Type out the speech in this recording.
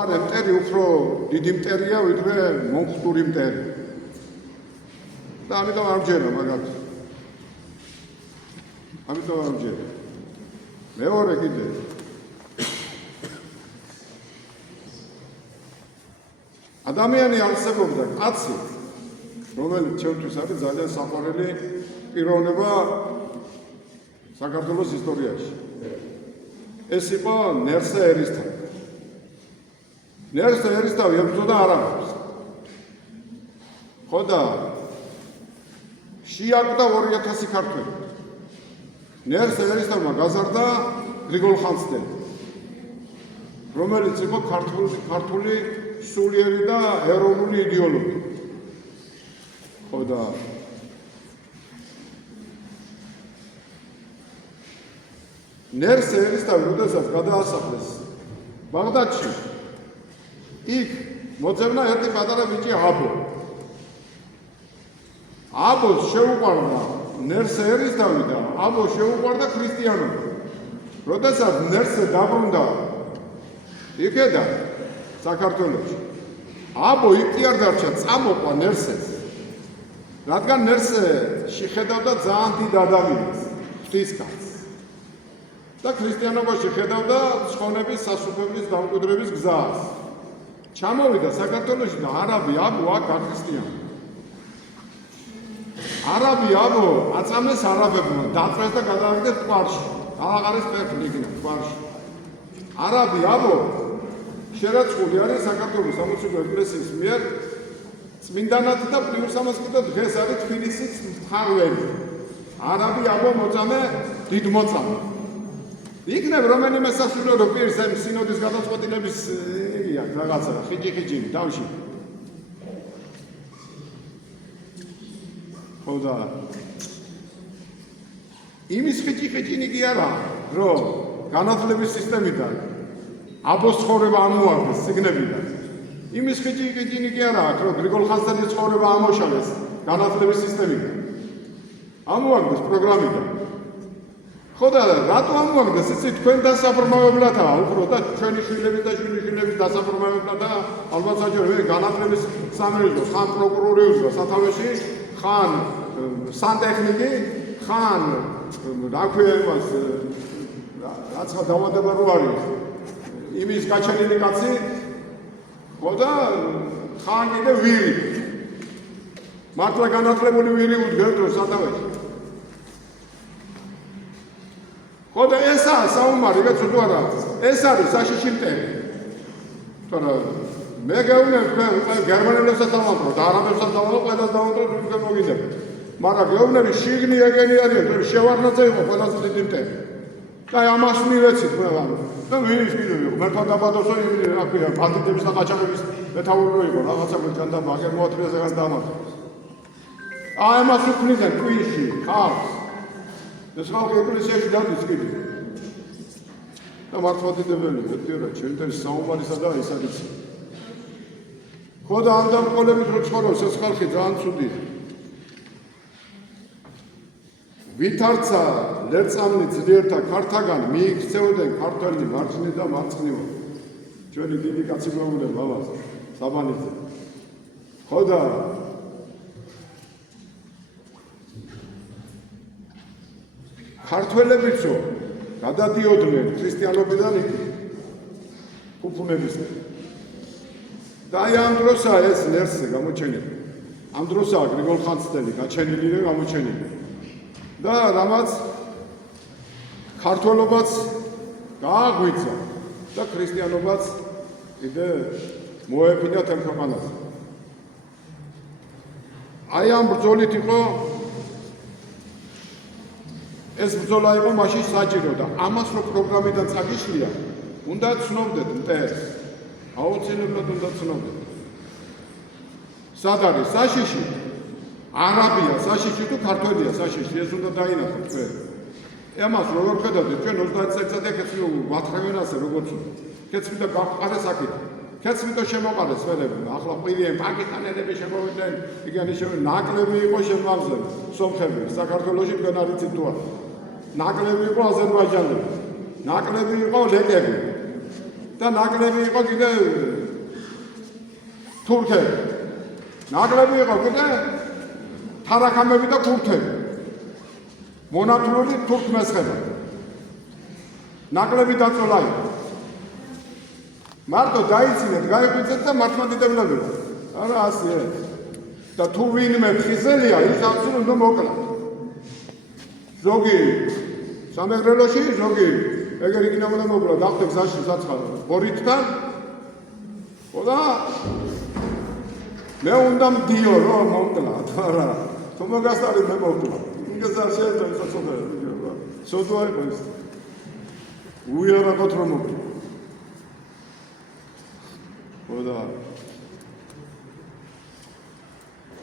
მოყარე მტერი უფრო დიდი მტერია ვიდრე მომხდური მტერი. და ამიტომ არ ვჯერა მაგალითად. ამიტომ არ ვჯერა. მეორე კიდე ადამიანი არსებობდა კაცი, რომელიც ჩემთვის არის ძალიან საყვარელი პიროვნება საქართველოს ისტორიაში. ეს იყო ნერსე ერისთავი. ნერსე ერისთავი ებრძოდა არაბებს. ხო და შეაკვდა 2000 ქართველი. ნერსე ერისთავმა გაზარდა გრიგოლ ხანძთელი, რომელიც იყო ქართული სულიერი და ეროვნული იდეოლოგი. ხო და ნერსე ერისთავი როდესაც გადაასახლეს ბაღდადში, იქ მოძებნა ერთი პატარა ბიჭი აბო. აბოს შეუყვარდა ნერსე ერისთავი და აბო შეუყვარდა ქრისტიანობა. როდესაც ნერსე დაბრუნდა იქედან საქართველოში, აბო იქ კი არ დარჩა, წამოყვა ნერსეს, რადგან ნერსე შეხედავდა ძალიან დიდ ადამიანს, ღვთისკაცს და ქრისტიანობაში ხედავდა ცხონების, სასუფევის დამკვიდრების გზას. ჩამოვიდა საქართველოში და არაბი აბო აქ გაქრისტიანდა. არაბი აბო აწამეს არაბებმა, დაწვეს და გადააგდეს ტყვარში. აღარეს ფერფლი იქნა ტყვარში. არაბი აბო შერაცხული არის საქართველოს სამოციქულო ეკლესიის მიერ წმინდანად და პლუს ამას კიდევ დღეს არის თბილისის მთავარი. არაბი აბო მოწამე დიდ მოწამე. იქნებ რომელიმე სასულიერო პირს ამ სინოდის გადაწყვეტილების იგია რაღაცა ხიჭი თავში. ხო და იმის ხიჭი კი არა, რომ განათლების სისტემიდან აბოს ცხოვრება ამოაგდეს სიგნებიდან. იმის ხიჭი კი არა, რომ გრიგოლ ხანძთელის ცხოვრება ამოშალეს განათლების სისტემიდან. ამოაგდეს პროგრამიდან. ხო და რატო ამოაგდეს? იცით, თქვენ დასაფორმავებლადაა უფრო და ჩვენი შვილების და შვილიშვილების დასაფორმავებლად და ალბათ საჯარო განათლების სამეურნეო, ხან პროკურორიუსი და სათავეში, ხან სანტექნიკი, ხან რა ქვია იმას რაცა დაავადება რო არის იმის გაჩენილი კაცი, ხო და ხან კიდე ვირი. მართლა განათლებული ვირი უდგებდოს სათავეში. ხო და ესაა საუბარი, ვეცო თუ არა, ეს არის საშიში მტერი. თორემ მე გეუბნები თქვენ გერმანელებსაც დავამტრო და არაბებსაც დავამტრო, ყველას დავამტრო თქვენ მოგიძებთ. მაგრამ გეუბნები შიგნი ეგენი არიან, თუ შევარდნაძე იყო ყველაზე დიდი მტერი. და ამას მივეცით მე ვარ. და ვირის კიდე ვიყო, მე თან დაბადოსო რა ქვია, ბანდიტების და ყაჩაღების მეთაური იყო, რაღაცა გქონდა მაგერ მოათრიაზე გან დამარცხა. ამას უქმნიდან twin-ში, ხალხს. ეს ხალხი ეკლესიაში დადის კიდე. და მართლმადიდებელი, ვეტყვი რა, ჩემთვის საუბარისა და ეს არის. ხო და ამ დამყოლებით რო ცხოვრობს ეს ხალხი ძალიან ცუდია. ვითარცა ლერწამნი ძლიერთა ქართაგან მიიქცეოდნენ ქართველი მარჯვნივ და მარცხნივ. ჩვენი დიდი კაცი გვეუბნება მამას საბანიძე. ხო და ქართველებიცო გადადიოდნენ ქრისტიანობიდან იქ კუფუნებისკენ. და აი ამ დროსაა ეს ნერსე გამოჩენილი. ამ დროსაა გრიგოლ ხანძთელი გაჩენილი და გამოჩენილი. და რამაც ქართველობაც გააღვიძა და ქრისტიანობაც კიდე მოეფინა თემ ქვეყანაზე. აი ამ ბრძოლით იყო ეს ბრძოლა იყო მაშინ საჭირო და ამას რო პროგრამიდან წაგიშლია, უნდა ცნობდეთ მტერს. აუცილებლად უნდა ცნობდეთ. სად არის საშიში? არაბია საშიში თუ ქართველია საშიში, ეს უნდა დაინახოთ თქვენ. ამას როგორ ხედავთ ჩვენ 30 წელიწადია ქეცმი ვათრევენასე როგორც ქეცმი და გაყარეს აქეთ. ქეცმი და შემოყარეს ველები. ახლა ყირიან პაკისტანელები შემოვიდნენ, იგანი ნაკლები იყო შემავზე სომხები, საქართველოში თქვენ არიცით თუ არა. ნაკლები იყო აზერბაიჯანელი. ნაკლები იყო ლეკები. და ნაკლები იყო კიდე თურქები. ნაკლები იყო კიდე თარაქამები და ქურთები. მონათურული თურქმესხება. ნაკლები დაწოლა იყო. მარტო დაიცინეთ, გაიფიცეთ და მართლმადიდებლებია. არა ასეა. და თუ ვინმე ფხიზელია, ის ამცირ უნდა მოკლა. ზოგი სამეგრელოში, ზოგი ეგერ იქნებოდა მოკლა, დახტე გზაში საცხარო. ბორითთან. ხოდა მე უნდა მდიო, რომ მოკლა, არა. თუ მოგასწარი მე მოკლა. იგეცა შეიძლება ისაცოდა. სოდვა იყო ის. უიარაღოთ რომ მოკლა. ხოდა